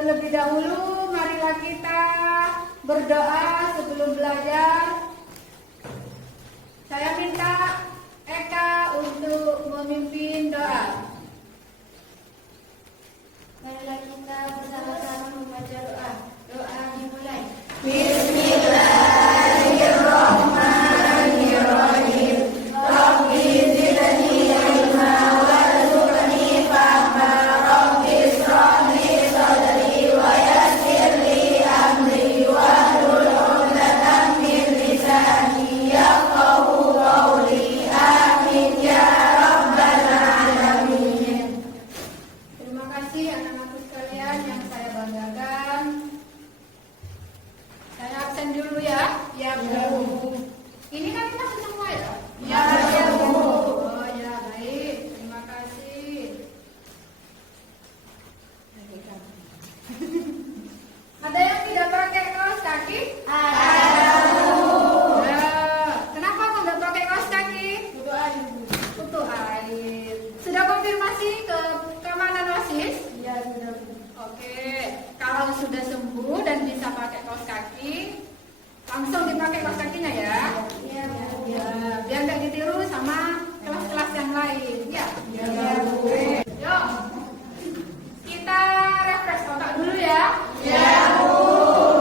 Terlebih dahulu marilah kita berdoa sebelum belajar. Saya minta Eka untuk memimpin doa. Marilah kita bersama-sama membaca doa. Doa dimulai. Bismillahirrahmanirrahim. Rabbi zidni ilma warzuqni fahma. Rabbi ishrah li sadri wa yassir li amri wahlul 'uqdatam min lisani yafqahu qawli. Amin ya rabbal alamin. Terima kasih anak-anakku sekalian yang saya banggakan. Saya absen dulu ya. Ya, Bu. Ini kan kita semua ya? Ya, Bu. Oh ya, baik. Terima kasih. Ada yang tidak pakai kaos kaki? Ada, Bu. Nah, kenapa kok nggak pakai kaos kaki? Butuh air, Bu. Butuh air. Sudah konfirmasi ke keamanan OSIS? Iya, sudah, Bu. Oke, kalau sudah sembuh dan bisa pakai kaos kaki, langsung dipakai kaos kakinya ya. Iya, Bu. Ya, biar nggak ditiru sama kelas-kelas yang lain. Ya. Iya, Bu. Yuk, kita refresh otak dulu ya. Ya, Bu.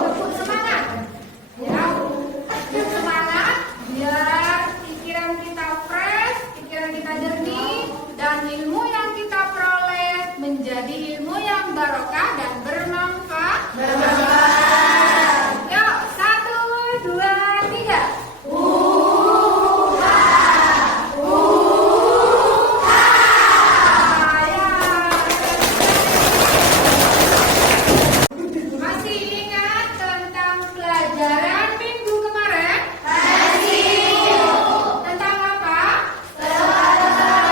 Tepuk semangat. Ya, tepuk semangat biar pikiran kita fresh, pikiran kita jernih, dan ilmu yang kita peroleh menjadi ilmu yang barokah dan bermanfaat. Yuk, 1, 2, 3. Masih ingat tentang pelajaran minggu kemarin? Tentang apa? Pengadaan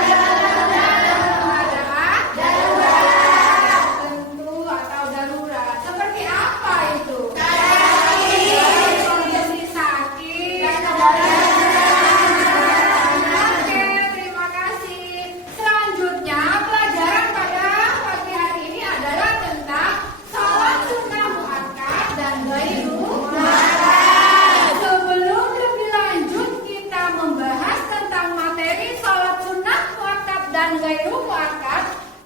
tentu atau darurat. Seperti apa itu? Kondisi sakit. Oke, terima kasih. Selanjutnya pelajaran pada pagi hari ini adalah tentang sholat sunnah muakkad dan ghairu muakkad. Sebelum lebih lanjut kita membahas tentang materi sholat sunnah muakkad dan ghairu muakkad,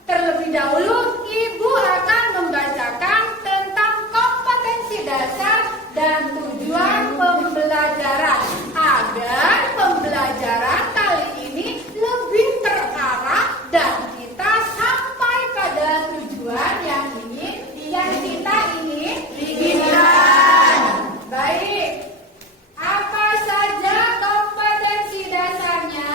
terlebih dahulu Ibu akan membacakan tentang kompetensi dasar dan tujuan pembelajaran agar pembelajaran kali ini lebih terarah dan kita sampai pada tujuan yang kita ingin inginkan. Baik, apa saja kompetensi dasarnya?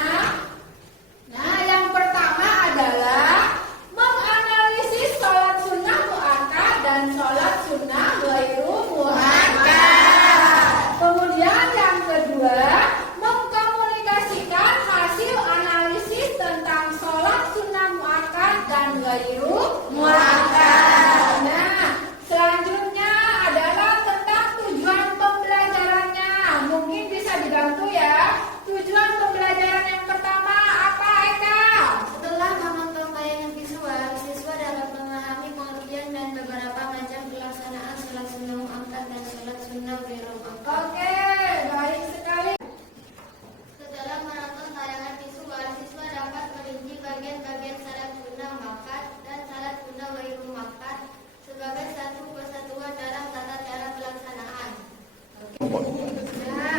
Nah, yang pertama adalah menganalisis sholat sunnah muakkad dan sholat sunnah ghairu muakkad. Kemudian yang kedua, mengkomunikasikan hasil analisis tentang sholat sunnah muakkad dan ghairu muakkad. Nah, selanjutnya adalah tentang tujuan pembelajarannya. Mungkin bisa dibantu ya. Tujuan pembelajaran yang pertama apa, Eka? Setelah menonton tayangan visual, siswa dapat memahami pengertian dan beberapa macam pelaksanaan sholat sunnah muakkad dan sholat sunnah ghairu muakkad. Oke, baik sekali. Setelah menonton tayangan visual, siswa dapat merinci bagian-bagian salat sunnah muakkad dan salat sunnah ghairu muakkad sebagai satu kesatuan dalam tata cara pelaksanaan. Nah,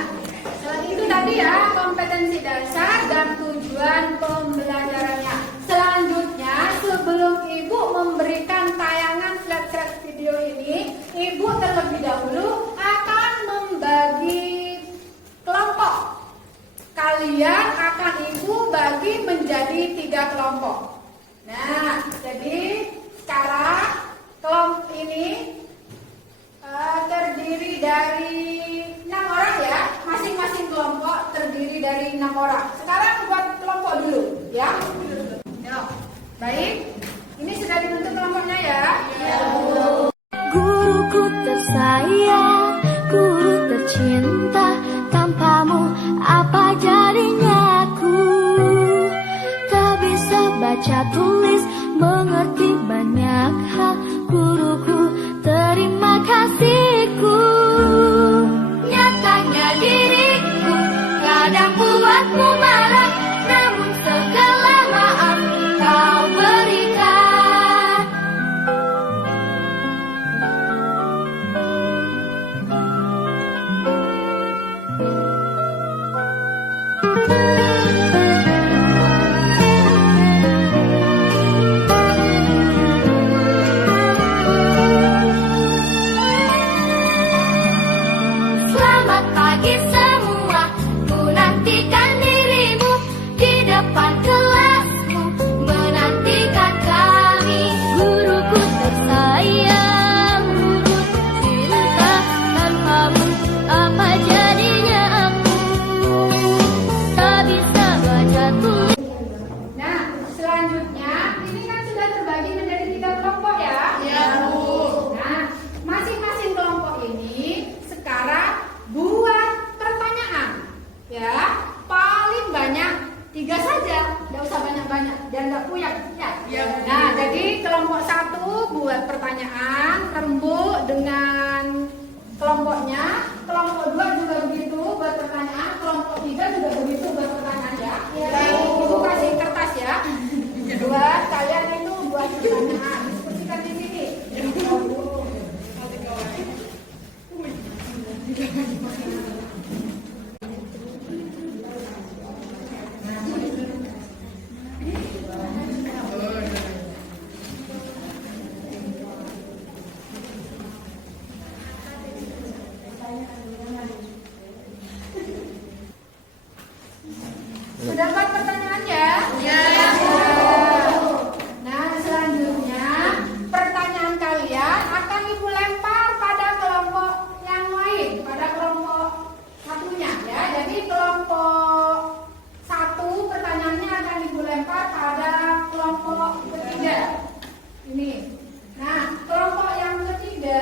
selain itu tadi ya kompetensi dasar dan tujuan pembelajarannya. Selanjutnya, sebelum Ibu memberikan tayangan slide-slide video ini, Ibu terlebih dahulu akan membagi kelompok. Kalian akan Ibu bagi menjadi 3 kelompok. Nah, jadi sekarang kelompok ini terdiri dari 6 orang ya. Masing-masing kelompok terdiri dari 6 orang. Sekarang buat kelompok dulu ya. Yuk. Baik. Ini sudah dibentuk kelompoknya ya. Guruku tersayang, guru tercinta, tanpamu apa jadinya aku? Tak bisa baca tulis, mengerti banyak hal, guruku dengan kelompoknya. Kelompok 2 juga begitu berpertanyaan, kelompok 3 juga begitu berpertanyaan ya. Ibu kasih kertas ya. Buat kalian itu buat pertanyaan, diskusikan di sini. Sudah buat pertanyaannya? Ya. Nah, selanjutnya pertanyaan kalian akan ibu lempar pada kelompok yang lain, pada kelompok satunya ya. Jadi kelompok 1 pertanyaannya akan ibu lempar pada kelompok ketiga. Ini. Nah, kelompok yang ketiga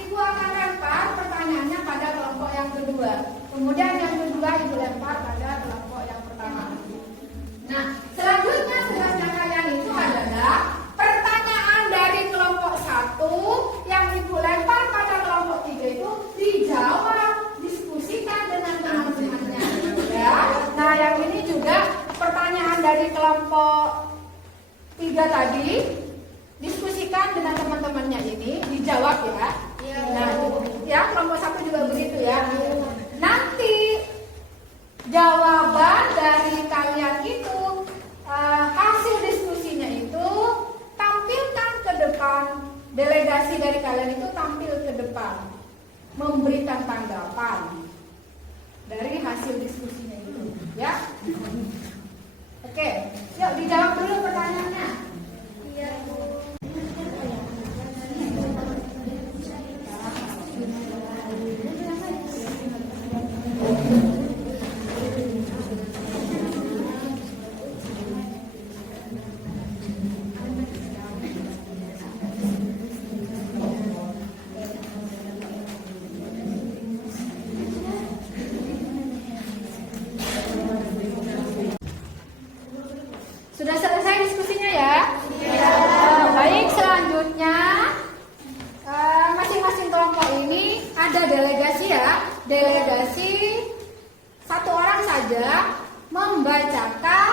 ibu akan lempar pertanyaannya pada kelompok yang kedua. Kemudian yang kedua ibu lempar pada kelompok yang pertama. Nah, selanjutnya tugasnya kalian itu adalah pertanyaan dari kelompok 1 yang ibu lempar pada kelompok 3 itu dijawab, diskusikan dengan teman-temannya. Ya. Nah, yang ini juga pertanyaan dari kelompok 3 tadi diskusikan dengan teman-temannya, ini dijawab ya. Nah, ya kelompok 1 juga begitu ya. Nanti jawaban dari kalian itu hasil diskusinya itu tampilkan ke depan, delegasi dari kalian itu tampil ke depan memberikan tanggapan dari hasil diskusinya itu ya. Oke, yuk dijawab dulu pertanyaannya. Iya, Bu. Sudah selesai diskusinya ya? Iya. Baik, selanjutnya masing-masing kelompok ini ada delegasi ya. Delegasi 1 orang saja membacakan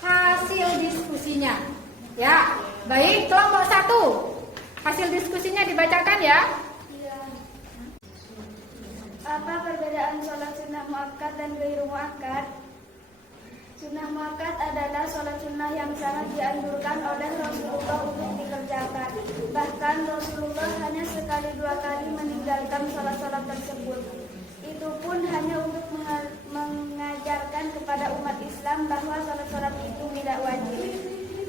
hasil diskusinya. Ya, baik kelompok 1 hasil diskusinya dibacakan ya. Iya. Apa perbedaan sholat sunnah muakkad dan ghairu muakkad? Sunnah muakkad adalah sholat sunnah yang sangat dianjurkan oleh Rasulullah untuk dikerjakan. Bahkan Rasulullah hanya sekali 2 kali meninggalkan sholat-sholat tersebut. Itu pun hanya untuk mengajarkan kepada umat Islam bahwa sholat-sholat itu tidak wajib.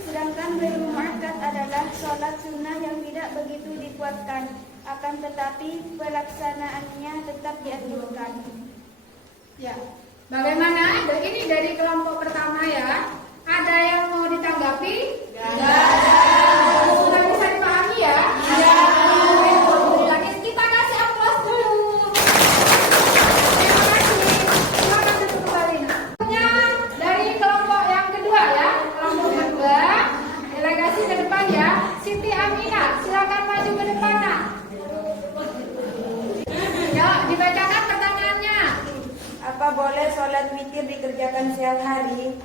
Sedangkan ghairu muakkad adalah sholat sunnah yang tidak begitu dikuatkan, akan tetapi pelaksanaannya tetap dianjurkan. Ya. Bagaimana? Ini dari kelompok pertama ya. Ada yang mau ditanggapi? Sudah bisa dipahami ya? Iya. Alhamdulillah. Kita kasih aplaus dulu. Terima kasih. Silakan duduk kembali. Dari kelompok yang kedua ya. Kelompok kedua, delegasi ke depan ya. Siti Aminah, silakan maju ke depan. Ya, dibacakan pertanyaannya. Apa boleh sholat witir dikerjakan siang hari?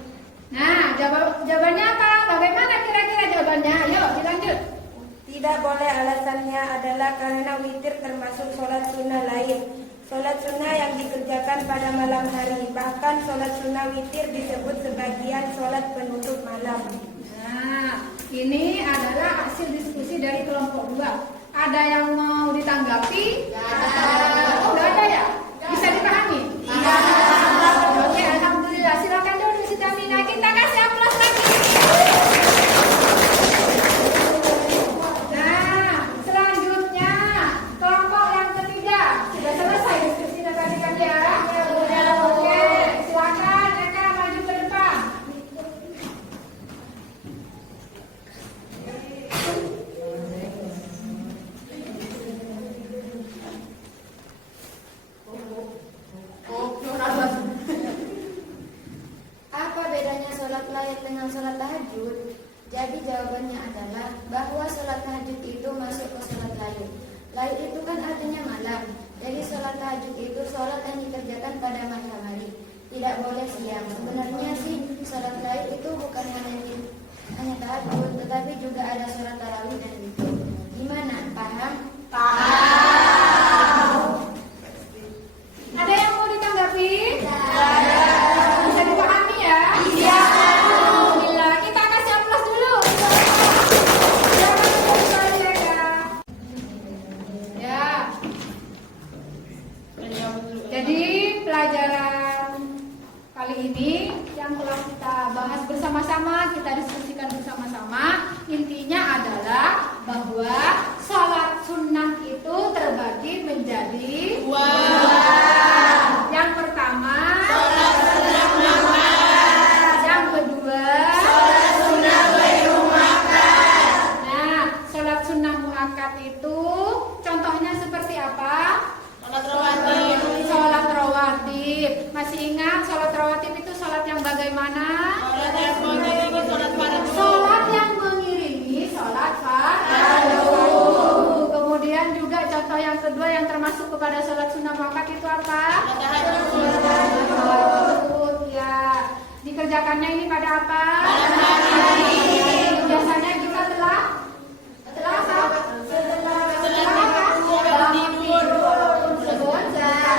Nah, jawabannya apa? Bagaimana kira-kira jawabannya? Ayo, dilanjut. Tidak boleh, alasannya adalah karena witir termasuk sholat sunnah lain. Sholat sunnah yang dikerjakan pada malam hari. Bahkan sholat sunnah witir disebut sebagian sholat penutup malam. Nah, ini adalah hasil diskusi dari kelompok 2. Ada yang mau ditanggapi? Oh, nggak ada ya? Bisa dipahami? Iya. Oke, alhamdulillah. Silakan dulu Siti Aminah. Kita kasih aplaus lagi. Nah, selanjutnya kelompok yang ketiga. Sudah selesai diskusinya tadi kan ya? Oke, silakan Eka maju ke depan. Apa bedanya sholat lain dengan sholat tahajud? Jadi jawabannya adalah bahwa sholat tahajud itu masuk ke sholat lain. Lail itu kan artinya malam. Jadi sholat tahajud itu sholat yang dikerjakan pada malam hari. Tidak boleh siang. Sebenarnya sih sholat lail itu bukan hanya tahajud, tetapi juga ada sholat tarawih dan witir. Gimana? Paham? Ada yang mau ditanggapi? Bisa dipahami ya? Iya. Alhamdulillah. Kita kasih aplaus dulu. Ya. Jadi pelajaran kali ini yang telah kita bahas bersama-sama, kita diskusikan bersama-sama, intinya adalah bahwa sholat sunnah itu terbagi menjadi dua. Yang pertama, sholat sunnah makan. Yang kedua, sholat sunnah ghairu makan. Nah, sholat sunnah muakkad itu contohnya seperti apa? Sholat rawatib. Sholat rawatib. Masih ingat sholat rawatib itu sholat yang bagaimana? Sholat yang mengiringi sholat fardu. Sholat yang mengiringi sholat fardu. Kemudian juga contoh yang kedua yang termasuk kepada sholat sunnah muakkad itu apa? Tahajud. Ya. Dikerjakannya ini pada apa? Malam hari. Biasanya kita setelah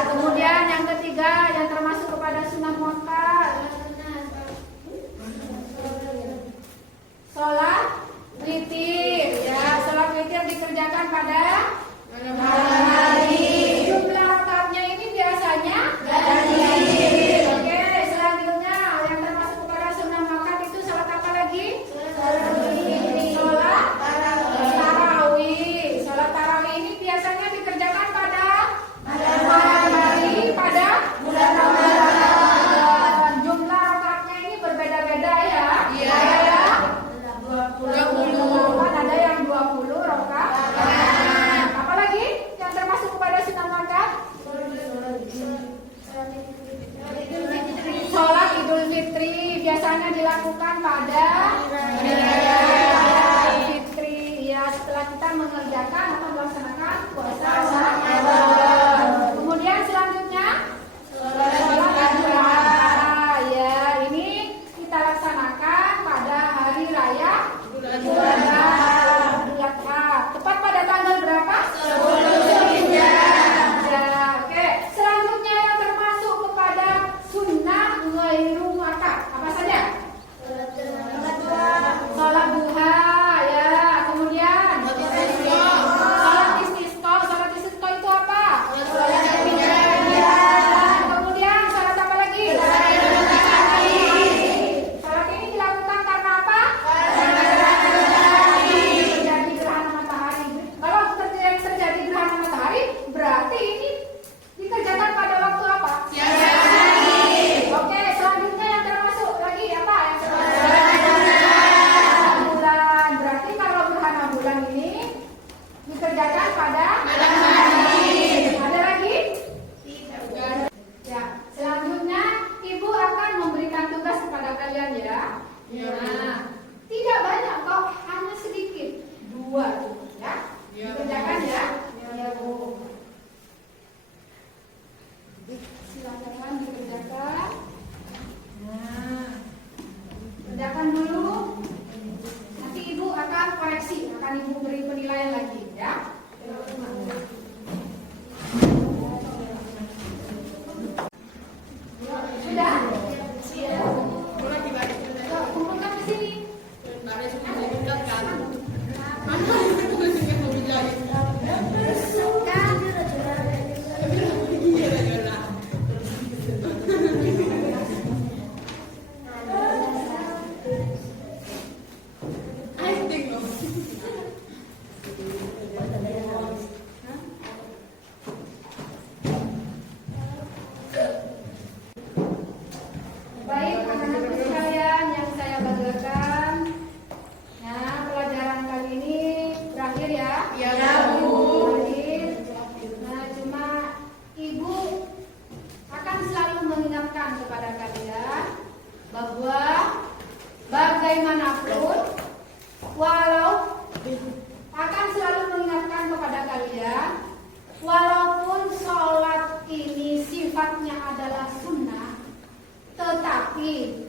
kemudian yang ketiga yang termasuk kepada sunnah muakkad, sholat witir. Ya, sholat witir dikerjakan pada malam hari. Jumlah rakaatnya ini biasanya ganjil. Oke, selanjutnya yang termasuk kepada sunnah muakkad itu sholat apa lagi? Sholat tarawih. Sholat tarawih ini biasanya dikerjakan pada malam hari pada bulan Ramadan. Jumlah rakaatnya ini berbeda-beda ya. Iya. Ada 20. Ada yang 20 rakaat. Apalagi yang termasuk kepada sunnah muakkad? Sholat Idul Fitri biasanya dilakukan pada Idul Fitri. Ya, setelah kita mengerjakan atau melaksanakan puasa Ramadan. Kemudian selanjutnya sholat Idul Adha. Ya, ini kita laksanakan pada hari raya Idul Adha. Tepat pada tanggal berapa? 10 Zulhijjah. Ya, oke. Selanjutnya yang termasuk kepada sunnah ghairu muakkad apa saja? Sholat duha, ya. Kemudian sholat istisqa. Sholat istisqa itu apa? Kemudian sholat apa lagi? Sholat ini dilakukan karena apa? Terjadi gerhana matahari. Kalau terjadi gerhana matahari, berarti ini dikerjakan pada waktu apa? Oke, selanjutnya yang termasuk lagi apa? Yang bulan. Berarti kalau gerhana bulan ini dikerjakan pada malam hari. Ada lagi? Ya, selanjutnya Ibu akan memberikan tugas kepada kalian ya. Nah, tidak banyak kok, hanya sedikit. 2 cukup ya. Dikerjakan ya. Ya, Bu. Silakan dikerjakan. Nah, kerjakan dulu. Nanti Ibu akan koreksi, akan Ibu beri penilaian lagi ya. Sudah? Kumpulkan di sini. Baik, anak-anak sekalian yang saya banggakan. Nah, pelajaran kali ini berakhir ya. Iya, Bu. Nah, cuma Ibu akan selalu mengingatkan kepada kalian bahwa bagaimanapun, walau akan selalu mengingatkan kepada kalian, walaupun sholat ini sifatnya adalah sunnah, tetapi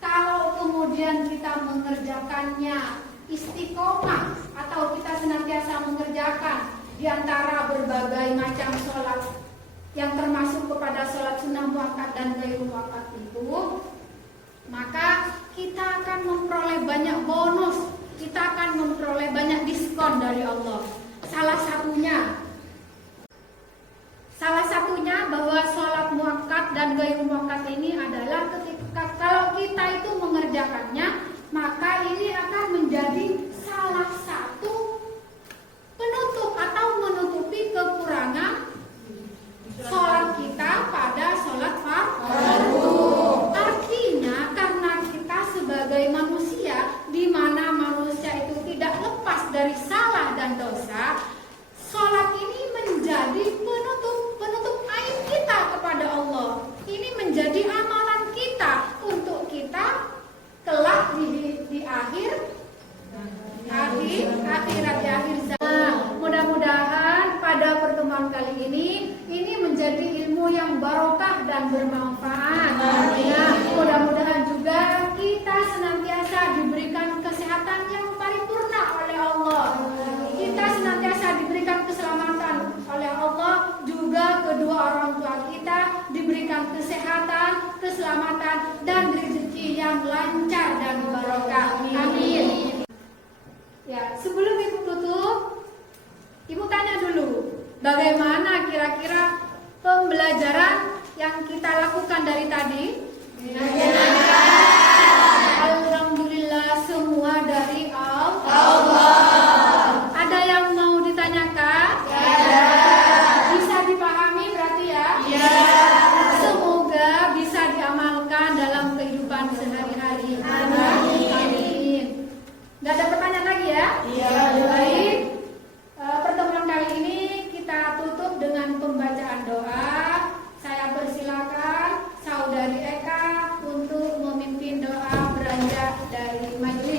kalau kemudian kita mengerjakannya istiqomah atau kita senantiasa mengerjakan di antara berbagai macam sholat yang termasuk kepada sholat sunnah muakkad dan ghairu muakkad itu, maka kita akan memperoleh banyak bonus, kita akan memperoleh banyak diskon dari Allah. Salah satunya bahwa sholat muakkad dan ghairu muakkad ini adalah ketika kalau kita itu mengerjakannya, maka ini akan menjadi salah satu penutup atau menutupi kekurangan sholat kita pada sholat fardu. Artinya karena kita sebagai manusia, di mana manusia itu tidak lepas dari salah dan dosa, sholat ini menjadi penutup aib kita kepada Allah. Ini menjadi amalan kita untuk kita kelak di akhirat di akhir zaman. Mudah-mudahan pada pertemuan kali ini menjadi ilmu yang barokah dan bermanfaat. Ya, mudah-mudahan juga kita senantiasa diberikan kesehatan yang paripurna oleh Allah. Kita senantiasa diberikan keselamatan oleh Allah, juga kedua orang tua kita diberikan kesehatan, keselamatan dan rezeki yang lancar dan barokah. Amin. Ya, sebelum Ibu tutup, Ibu tanya dulu, bagaimana kira-kira pembelajaran yang kita lakukan dari tadi? Alhamdulillah, semua dari Allah. Ada yang mau ditanyakan? Ya. Bisa dipahami berarti ya? Ya. Semoga bisa diamalkan dalam kehidupan sehari-hari. Amin. Gak ada pertanyaan lagi ya? Iya. Baik. Pertemuan kali ini kita tutup dengan pembacaan doa. Saya persilakan Saudari Eka untuk memimpin doa beranjak dari majelis.